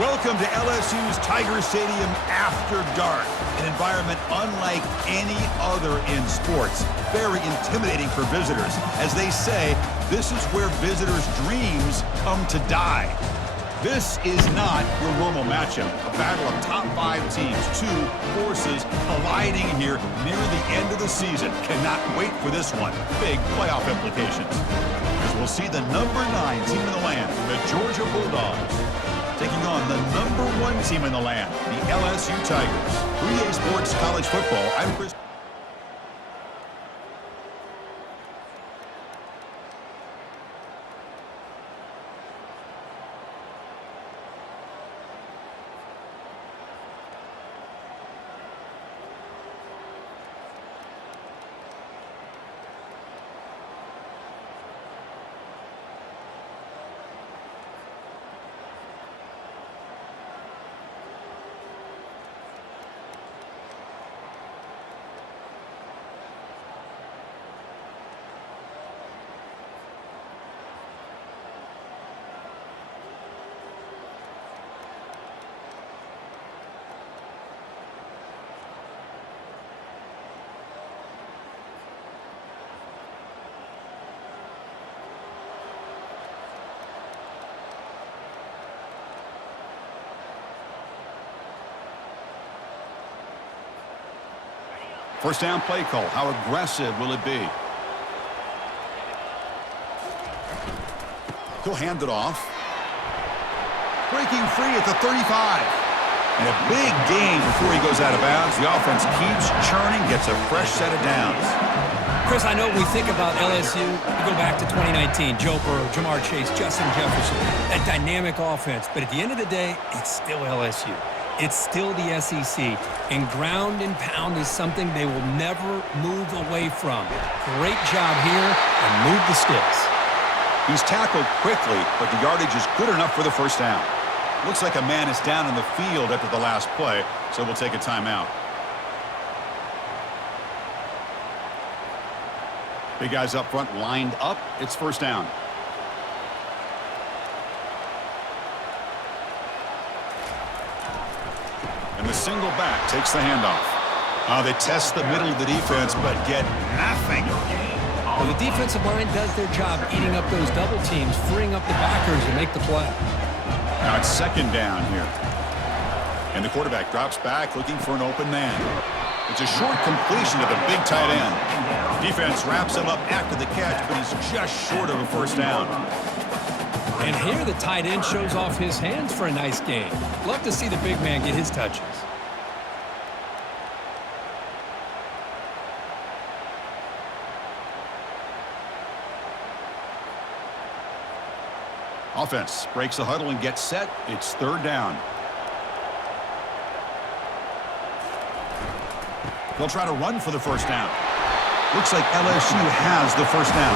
Welcome to LSU's Tiger Stadium after dark, an environment unlike any other in sports. Very intimidating for visitors. As they say, this is where visitors' dreams come to die. This is not your normal matchup. A battle of top 5 teams, 2 forces colliding here near the end of the season. Cannot wait for this one. Big playoff implications. As we'll see the number 9 team in the land, the Georgia Bulldogs, taking on the number 1 team in the land, the LSU Tigers. 3A Sports College Football, I'm Chris. First down play call. How aggressive will it be? He'll hand it off. Breaking free at the 35. And a big gain before he goes out of bounds. The offense keeps churning, gets a fresh set of downs. Chris, I know when we think about LSU, we go back to 2019, Joe Burrow, Jamar Chase, Justin Jefferson, that dynamic offense. But at the end of the day, it's still LSU. It's still the SEC, and ground and pound is something they will never move away from. Great job here, and move the sticks. He's tackled quickly, but the yardage is good enough for the first down. Looks like a man is down in the field after the last play, so we'll take a timeout. Big guys up front lined up. It's first down. And the single back takes the handoff. They test the middle of the defense, but get nothing. Well, the defensive line does their job eating up those double teams, freeing up the backers to make the play. Now it's second down here. And the quarterback drops back looking for an open man. It's a short completion to the big tight end. Defense wraps him up after the catch, but he's just short of a first down. And here the tight end shows off his hands for a nice gain. Love to see the big man get his touches. Offense breaks the huddle and gets set. It's third down. They'll try to run for the first down. Looks like LSU has the first down.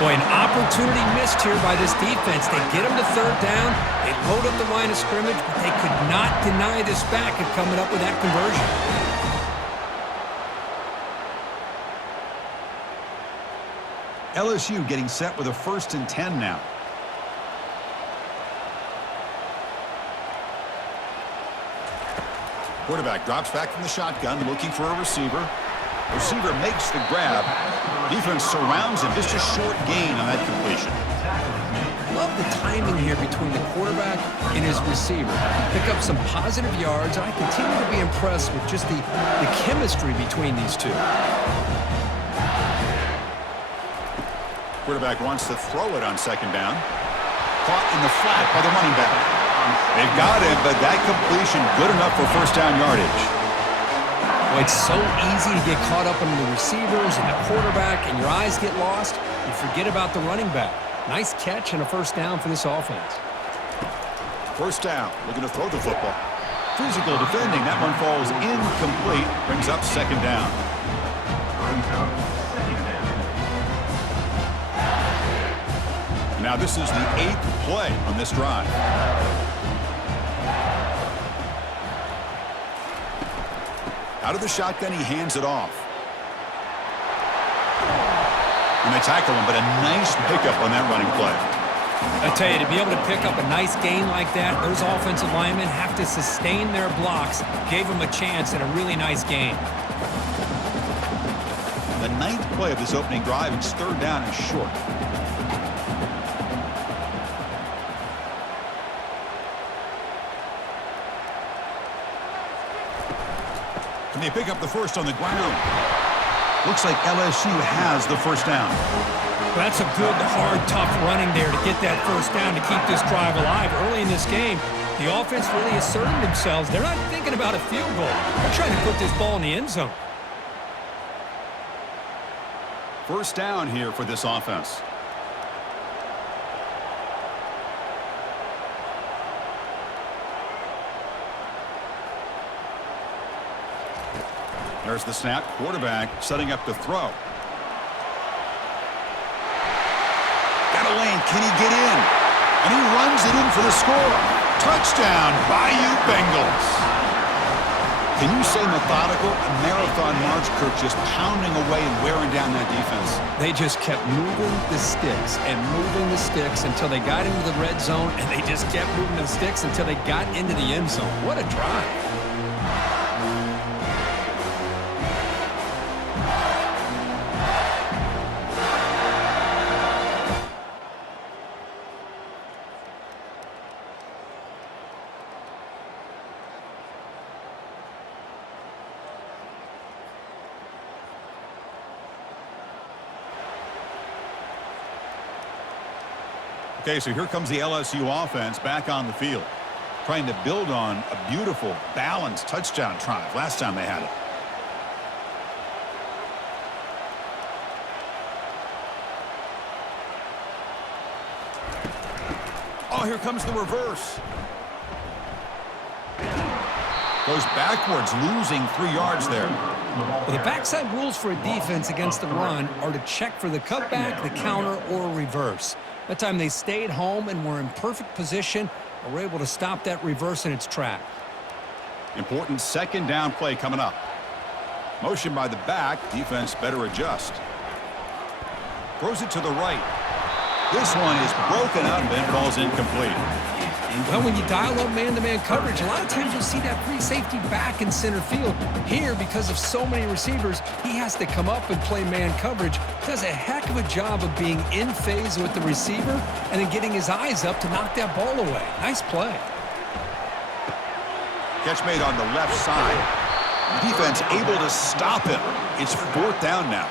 Boy, an opportunity missed here by this defense. They get them to third down. They load up the line of scrimmage, but they could not deny this back of coming up with that conversion. LSU getting set with a 1st and 10 now. Quarterback drops back from the shotgun, looking for a receiver. Receiver makes the grab. Defense surrounds him. Just a short gain on that completion. Love the timing here between the quarterback and his receiver. Pick up some positive yards, and I continue to be impressed with just the chemistry between these two. Quarterback wants to throw it on second down. Caught in the flat by the running back. They've got him, but that completion good enough for first down yardage. Well, it's so easy to get caught up in the receivers and the quarterback, and your eyes get lost. You forget about the running back. Nice catch and a first down for this offense. First down, looking to throw the football. Physical defending, that one falls incomplete, brings up second down. Now this is the 8th play on this drive. Out of the shotgun, he hands it off. And they tackle him, but a nice pickup on that running play. I tell you, to be able to pick up a nice gain like that, those offensive linemen have to sustain their blocks. Gave them a chance at a really nice gain. The 9th play of this opening drive, it's 3rd down and short. Can they pick up the first on the ground? Looks like LSU has the first down. That's a good, hard, tough running there to get that first down to keep this drive alive. Early in this game, the offense really asserted themselves. They're not thinking about a field goal. They're trying to put this ball in the end zone. First down here for this offense. There's the snap. Quarterback setting up the throw. Got a lane. Can he get in? And he runs it in for the score. Touchdown, Bayou Bengals. Can you say methodical? A marathon march, Kirk, just pounding away and wearing down that defense. They just kept moving the sticks and moving the sticks until they got into the red zone, and they just kept moving the sticks until they got into the end zone. What a drive. Okay, so here comes the LSU offense back on the field, trying to build on a beautiful, balanced touchdown drive last time they had it. Oh, here comes the reverse. Goes backwards, losing 3 yards there. Well, the backside rules for a defense against the run are to check for the cutback, the counter, or reverse. That time they stayed home and were in perfect position and were able to stop that reverse in its track. Important 2nd down play coming up. Motion by the back. Defense better adjust. Throws it to the right. This one is broken up and falls incomplete. Well, when you dial up man-to-man coverage, a lot of times you'll see that free safety back in center field. Here, because of so many receivers, he has to come up and play man coverage. Does a heck of a job of being in phase with the receiver and then getting his eyes up to knock that ball away. Nice play. Catch made on the left side. Defense able to stop him. It's 4th down now.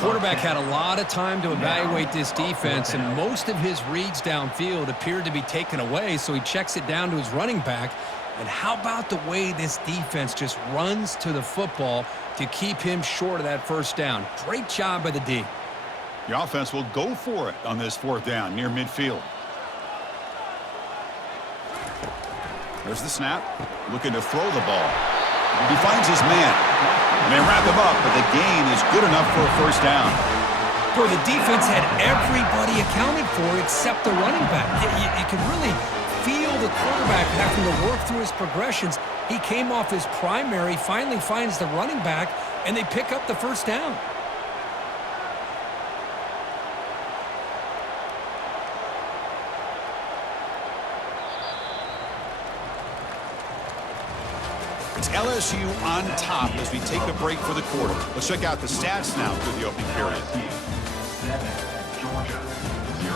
Quarterback had a lot of time to evaluate this defense, and most of his reads downfield appeared to be taken away, so he checks it down to his running back. And how about the way this defense just runs to the football to keep him short of that first down? Great job by the D. The offense will go for it on this 4th down near midfield. There's the snap. Looking to throw the ball. He finds his man. And they wrap him up, but the gain is good enough for a first down. Boy, the defense had everybody accounted for except the running back. You could really feel the quarterback having to work through his progressions. He came off his primary, finally finds the running back, and they pick up the first down. It's LSU on top as we take a break for the quarter. Let's check out the stats now through the opening period. 7, Georgia, 0.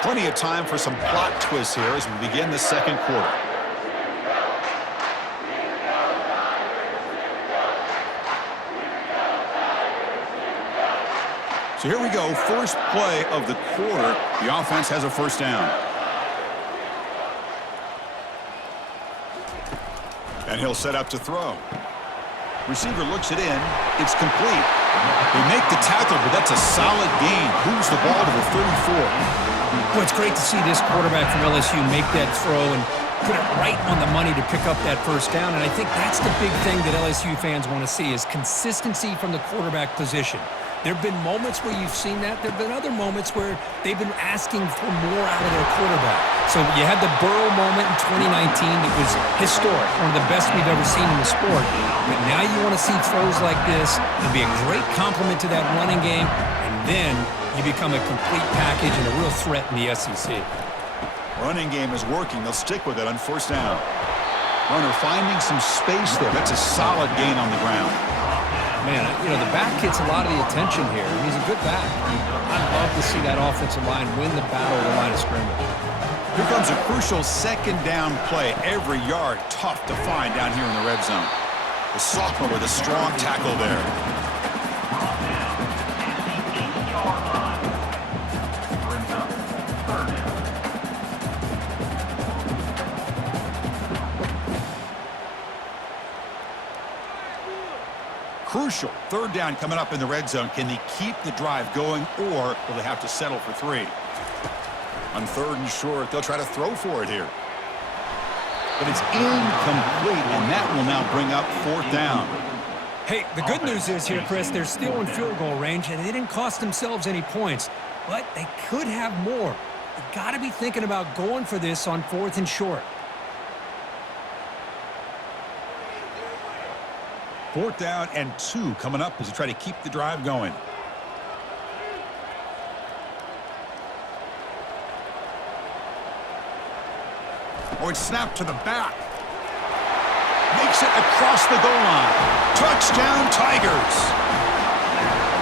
Plenty of time for some plot twists here as we begin the 2nd quarter. So here we go, first play of the quarter. The offense has a first down. And he'll set up to throw. Receiver looks it in. It's complete. They make the tackle, but that's a solid gain. Moves the ball to the 34. Well, it's great to see this quarterback from LSU make that throw and put it right on the money to pick up that first down. And I think that's the big thing that LSU fans want to see is consistency from the quarterback position. There have been moments where you've seen that. There have been other moments where they've been asking for more out of their quarterback. So you had the Burrow moment in 2019 that was historic, one of the best we've ever seen in the sport. But now you want to see throws like this. It'll be a great complement to that running game, and then you become a complete package and a real threat in the SEC. Running game is working. They'll stick with it on first down. Runner finding some space there. That's a solid gain on the ground. Man, you know, the back gets a lot of the attention here. He's a good back. I'd love to see that offensive line win the battle of the line of scrimmage. Here comes a crucial second down play. Every yard tough to find down here in the red zone. The sophomore with a strong tackle there. Crucial third down coming up in the red zone. Can they keep the drive going, or will they have to settle for 3? On third and short, they'll try to throw for it here. But it's incomplete, and that will now bring up fourth down. Hey, the good news is here, Chris, they're still in field goal range, and they didn't cost themselves any points. But they could have more. You've got to be thinking about going for this on fourth and short. Fourth down and 2 coming up as they try to keep the drive going. Oh, it's snapped to the back. Makes it across the goal line. Touchdown, Tigers.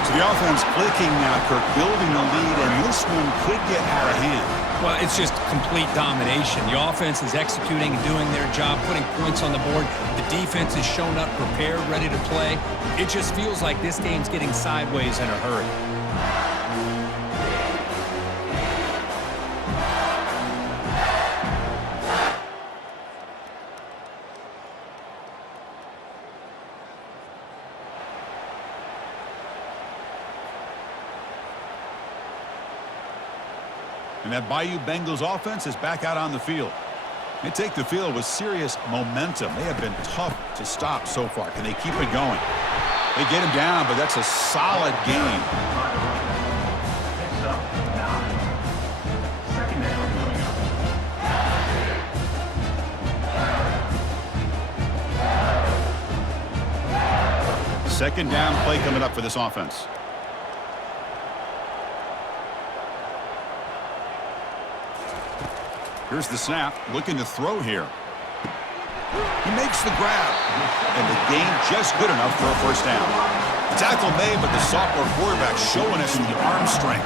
So the offense clicking now, Kirk, building the lead, and this one could get out of hand. Well, it's just complete domination. The offense is executing and doing their job, putting points on the board. The defense is shown up, prepared, ready to play. It just feels like this game's getting sideways in a hurry. And that Bayou Bengals offense is back out on the field. They take the field with serious momentum. They have been tough to stop so far. Can they keep it going? They get him down, but that's a solid game. Second down play coming up for this offense. Here's the snap, looking to throw here. He makes the grab, and the gain just good enough for a first down. The tackle made, but the sophomore quarterback showing us the arm strength.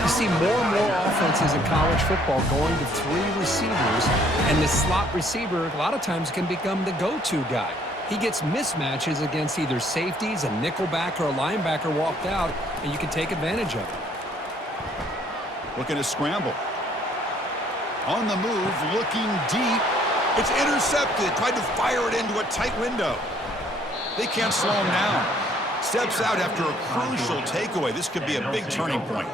You see more and more offenses in college football going to 3 receivers, and the slot receiver a lot of times can become the go-to guy. He gets mismatches against either safeties, a nickelback, or a linebacker walked out, and you can take advantage of it. Looking to scramble. On the move, looking deep. It's intercepted. Tried to fire it into a tight window. They can't slow him down. Steps out after a crucial takeaway. This could be a big turning point.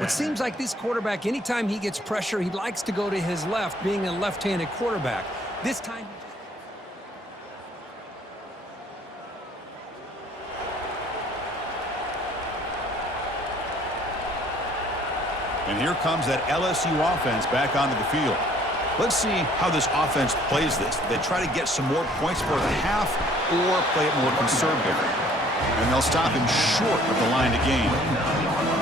It seems like this quarterback, anytime he gets pressure, he likes to go to his left, being a left-handed quarterback. This time... And here comes that LSU offense back onto the field. Let's see how this offense plays this. They try to get some more points for the half or play it more conservative. And they'll stop him short of the line to gain.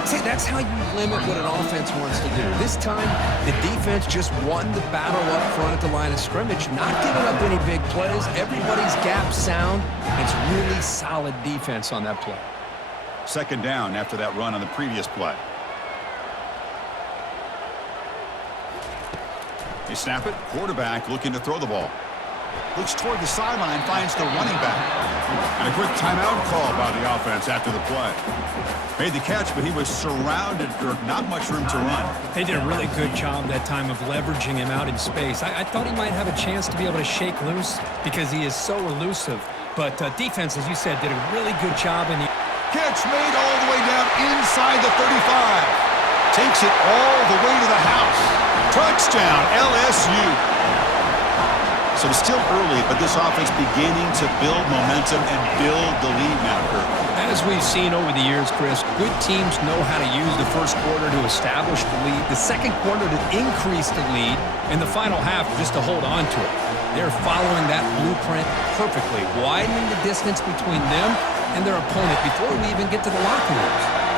See, that's how you limit what an offense wants to do. This time, the defense just won the battle up front at the line of scrimmage, not giving up any big plays. Everybody's gap sound. It's really solid defense on that play. Second down after that run on the previous play. They snap it. Quarterback looking to throw the ball. Looks toward the sideline, finds the running back. And a quick timeout call by the offense after the play. Made the catch, but he was surrounded, Kirk. Not much room to run. They did a really good job that time of leveraging him out in space. I thought he might have a chance to be able to shake loose because he is so elusive. But defense, as you said, did a really good job. In the catch made all the way down inside the 35. Takes it all the way to the house. Touchdown, LSU. So it's still early, but this offense beginning to build momentum and build the lead now, Kurt. As we've seen over the years, Chris, good teams know how to use the first quarter to establish the lead, the second quarter to increase the lead, and the final half just to hold on to it. They're following that blueprint perfectly, widening the distance between them and their opponent before we even get to the locker rooms.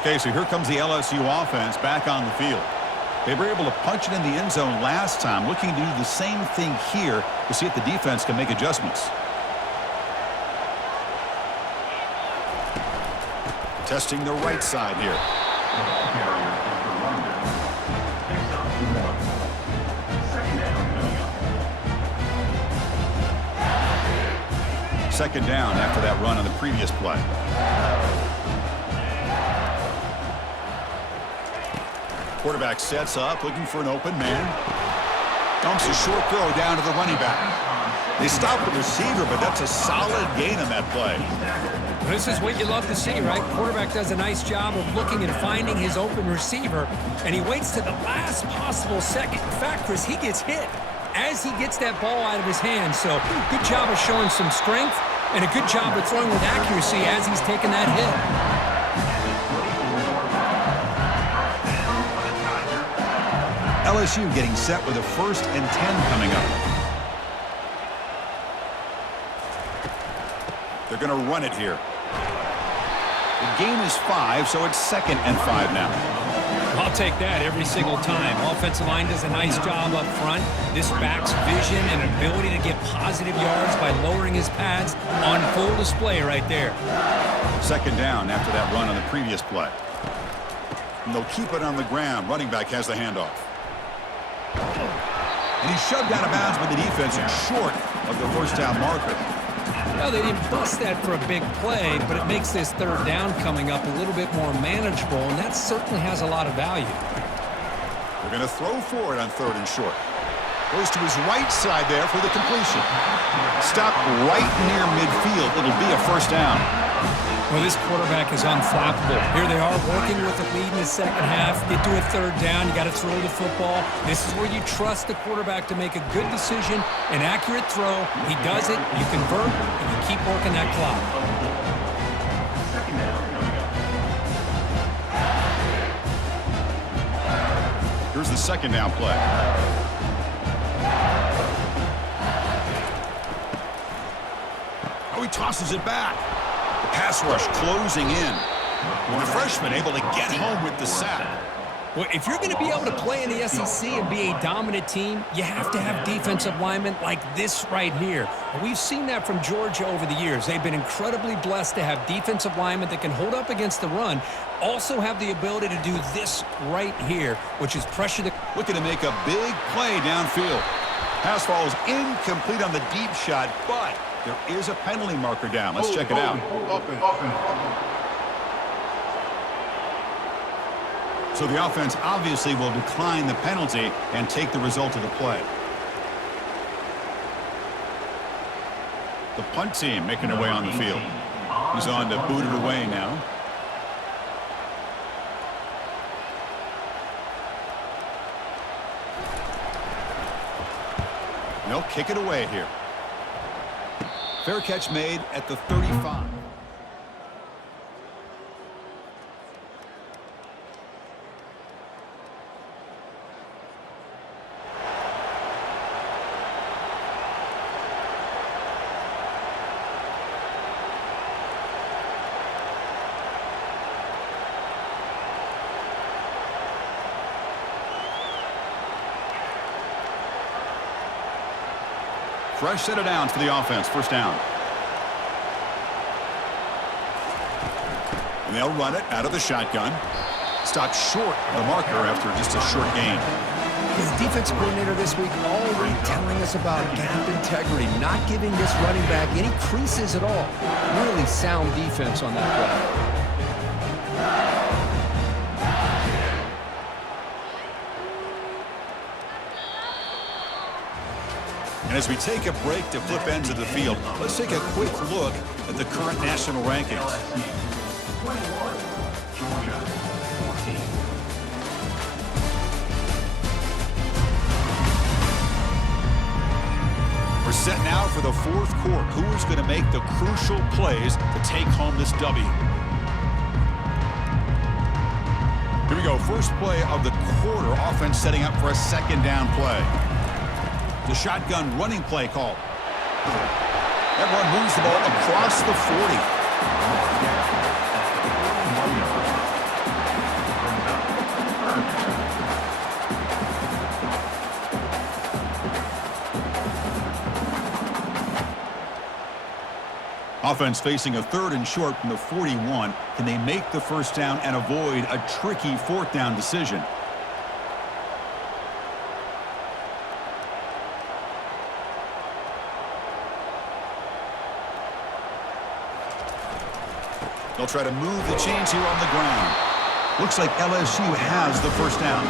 Okay, so here comes the LSU offense back on the field. They were able to punch it in the end zone last time, looking to do the same thing here to see if the defense can make adjustments. Testing the right side here. Second down after that run on the previous play. Quarterback sets up, looking for an open man. Dumps a short throw down to the running back. They stop the receiver, but that's a solid gain on that play. This is what you love to see, right? Quarterback does a nice job of looking and finding his open receiver, and he waits to the last possible second. In fact, Chris, he gets hit as he gets that ball out of his hand. So good job of showing some strength and a good job of throwing with accuracy as he's taking that hit. LSU getting set with a 1st and 10 coming up. They're going to run it here. The gain is 5, so it's 2nd and 5 now. I'll take that every single time. Offensive line does a nice job up front. This back's vision and ability to get positive yards by lowering his pads on full display right there. 2nd down after that run on the previous play. And they'll keep it on the ground. Running back has the handoff. And he's shoved out of bounds by the defense and short of the first down marker. Well, they didn't bust that for a big play, but it makes this 3rd down coming up a little bit more manageable, and that certainly has a lot of value. They're going to throw for it on 3rd and short. Goes to his right side there for the completion. Stop right near midfield. It'll be a 1st down. Well, this quarterback is unflappable. Here they are working with the lead in the second half. Get to a 3rd down. You got to throw the football. This is where you trust the quarterback to make a good decision, an accurate throw. He does it. You convert, and you keep working that clock. Here's the 2nd down play. Oh, he tosses it back. The pass rush closing in. And the freshman able to get home with the sack. Well, if you're going to be able to play in the SEC and be a dominant team, you have to have defensive linemen like this right here. And we've seen that from Georgia over the years. They've been incredibly blessed to have defensive linemen that can hold up against the run, also have the ability to do this right here, which is pressure the... Looking to make a big play downfield. Pass falls incomplete on the deep shot, but there is a penalty marker down. Let's check it out. So the offense obviously will decline the penalty and take the result of the play. The punt team making their way on the field. He's on to boot it away now. They'll kick it away here. Fair catch made at the 35. Fresh set of downs for the offense. 1st down. And they'll run it out of the shotgun. Stopped short of the marker after just a short gain. The defense coordinator this week already telling us about gap integrity, not giving this running back any creases at all. Really sound defense on that play. And as we take a break to flip ends of the field, let's take a quick look at the current national rankings. LSU 21, Georgia 14. We're set now for the fourth quarter. Who is going to make the crucial plays to take home this W? Here we go. First play of the quarter. Offense setting up for a second down play. The shotgun running play call. Everyone moves the ball across the 40. Offense facing a 3rd and short from the 41. Can they make the first down and avoid a tricky 4th down decision? They'll try to move the chains here on the ground. Looks like LSU has the first down.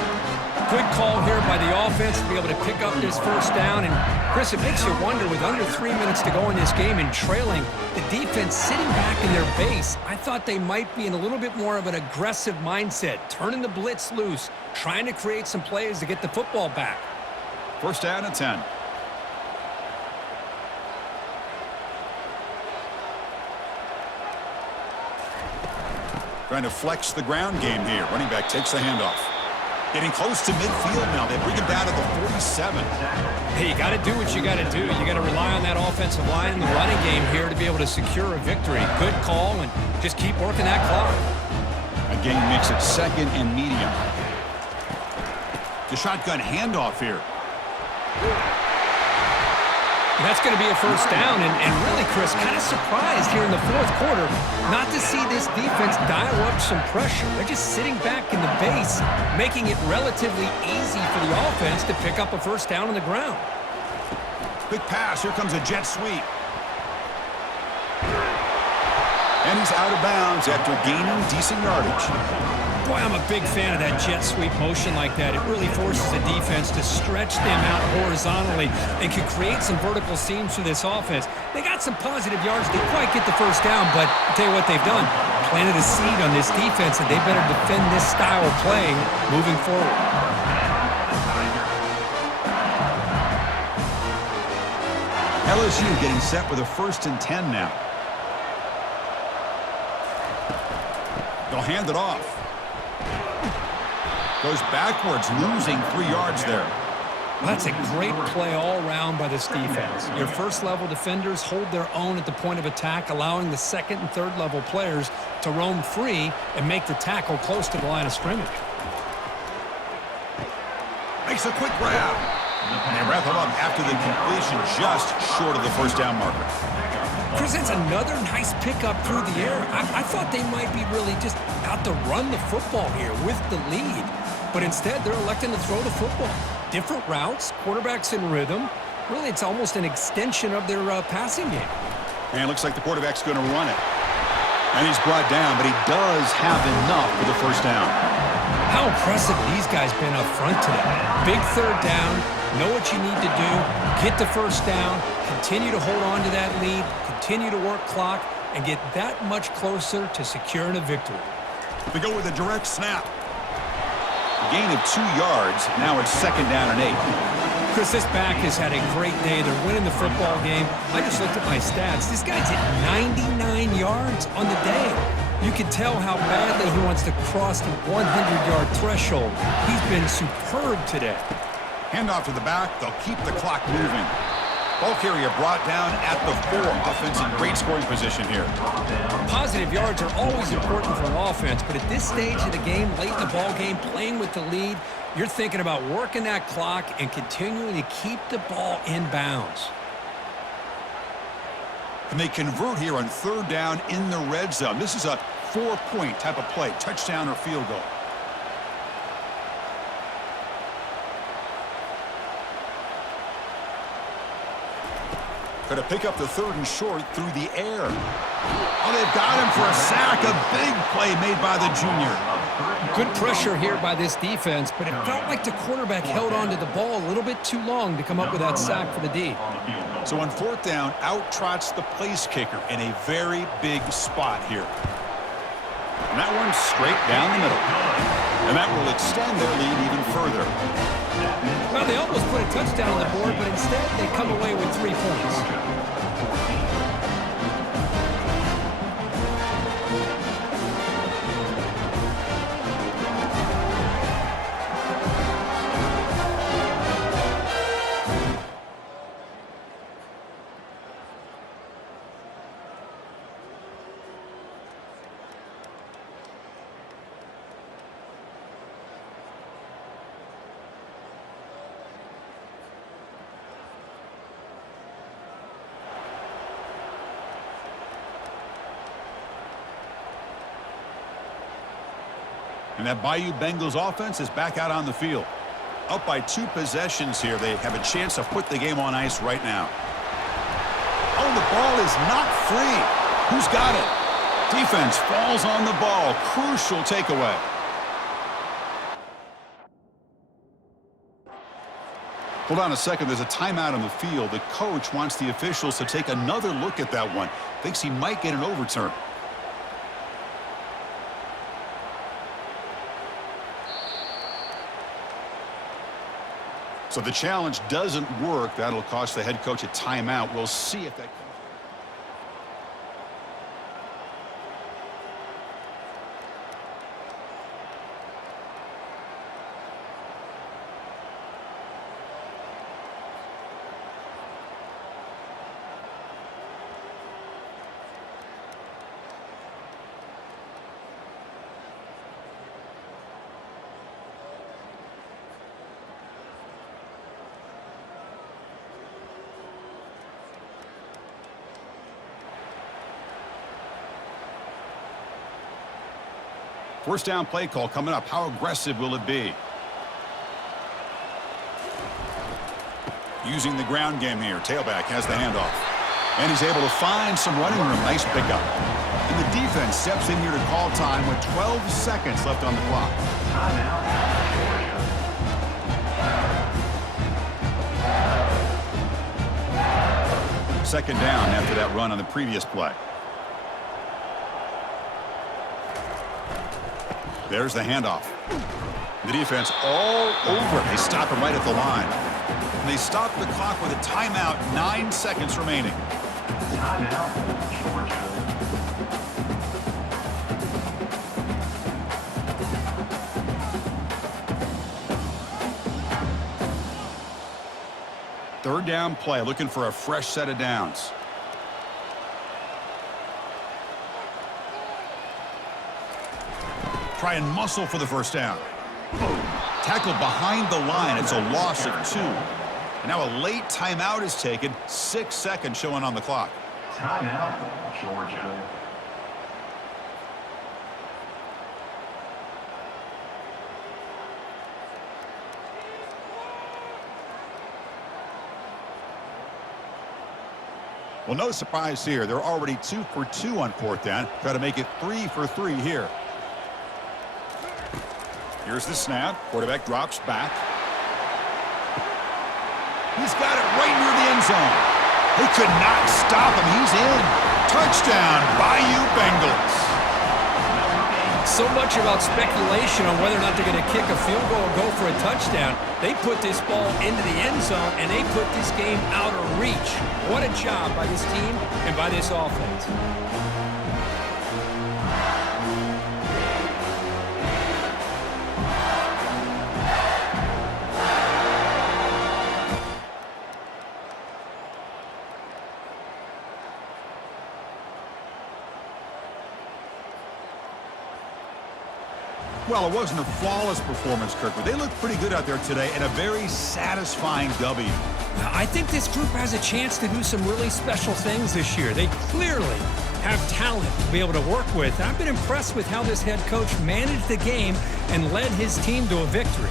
Good call here by the offense to be able to pick up this first down. And, Chris, it makes you wonder, with under 3 minutes to go in this game and trailing, the defense sitting back in their base, I thought they might be in a little bit more of an aggressive mindset, turning the blitz loose, trying to create some plays to get the football back. First down and 10. Trying to flex the ground game here. Running back takes the handoff. Getting close to midfield now. They bring him down to the 47. Hey, you got to do what you got to do. You got to rely on that offensive line and the running game here to be able to secure a victory. Good call, and just keep working that clock. Again, makes it second and medium. The shotgun handoff here. That's going to be a first down, and really, Chris, kind of surprised here in the fourth quarter not to see this defense dial up some pressure. They're just sitting back in the base, making it relatively easy for the offense to pick up a first down on the ground. Quick pass. Here comes a jet sweep. And he's out of bounds after gaining decent yardage. Boy, I'm a big fan of that jet sweep motion like that. It really forces the defense to stretch them out horizontally and can create some vertical seams for this offense. They got some positive yards. Didn't quite get the first down, but I'll tell you what they've done. Planted a seed on this defense, and they better defend this style of play moving forward. LSU getting set with a 1st and 10 now. They'll hand it off. Goes backwards, losing 3 yards there. Well, that's a great play all around by this defense. Your first-level defenders hold their own at the point of attack, allowing the second and third-level players to roam free and make the tackle close to the line of scrimmage. Makes a quick grab. And they wrap him up after the completion just short of the first down marker. Chris, that's another nice pickup through the air. I thought they might be really just out to run the football here with the lead. But instead, they're electing to throw the football. Different routes, quarterbacks in rhythm. Really, it's almost an extension of their passing game. And it looks like the quarterback's going to run it. And he's brought down, but he does have enough for the first down. How impressive these guys been up front today. Big third down, know what you need to do, get the first down, continue to hold on to that lead, continue to work clock, and get that much closer to securing a victory. They go with a direct snap. A gain of 2 yards. Now it's second down and 8. Chris, this back has had a great day. They're winning the football game. I just looked at my stats. This guy's hit 99 yards on the day. You can tell how badly he wants to cross the 100-yard threshold. He's been superb today. Handoff to the back. They'll keep the clock moving. Ball carrier brought down at the 4. Offense in great scoring position here. Positive yards are always important for an offense, but at this stage of the game, late in the ball game, playing with the lead, you're thinking about working that clock and continuing to keep the ball in bounds. And they convert here on third down in the red zone. This is a 4-point type of play, touchdown or field goal. Going to pick up the 3rd and short through the air. Oh, they've got him for a sack. A big play made by the junior. Good pressure here by this defense, but it felt like the quarterback held on to the ball a little bit too long to come up with that sack for the D. So on fourth down, out trots the place kicker in a very big spot here. And that one's straight down the middle. And that will extend their lead even further. Well, they almost put a touchdown on the board, but instead they come away with 3 points. And that Bayou Bengals offense is back out on the field. Up by 2 possessions here. They have a chance to put the game on ice right now. Oh, the ball is not free. Who's got it? Defense falls on the ball. Crucial takeaway. Hold on a second. There's a timeout on the field. The coach wants the officials to take another look at that one. Thinks he might get an overturn. So the challenge doesn't work. That'll cost the head coach a timeout. We'll see if that comes. First down play call coming up. How aggressive will it be? Using the ground game here. Tailback has the handoff. And he's able to find some running room. Nice pickup. And the defense steps in here to call time with 12 seconds left on the clock. Second down after that run on the previous play. There's the handoff. The defense all over it. They stop him right at the line. And they stop the clock with a timeout. 9 seconds remaining. Timeout, Georgia. Third down play, looking for a fresh set of downs. Try and muscle for the first down. Tackled behind the line. It's a loss of 2. And now a late timeout is taken. 6 seconds showing on the clock. Timeout, Georgia. Well, no surprise here. They're already 2 for 2 on fourth down. Try to make it 3 for 3 here. Here's the snap. Quarterback drops back. He's got it right near the end zone. They could not stop him. He's in. Touchdown, Bayou Bengals. So much about speculation on whether or not they're going to kick a field goal or go for a touchdown. They put this ball into the end zone, and they put this game out of reach. What a job by this team and by this offense. Well, it wasn't a flawless performance, Kirk, but they looked pretty good out there today and a very satisfying W. I think this group has a chance to do some really special things this year. They clearly have talent to be able to work with. I've been impressed with how this head coach managed the game and led his team to a victory.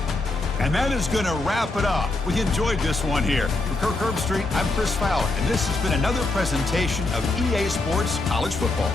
And that is going to wrap it up. We enjoyed this one here. For Kirk Herbstreit, I'm Chris Fowler, and this has been another presentation of EA Sports College Football.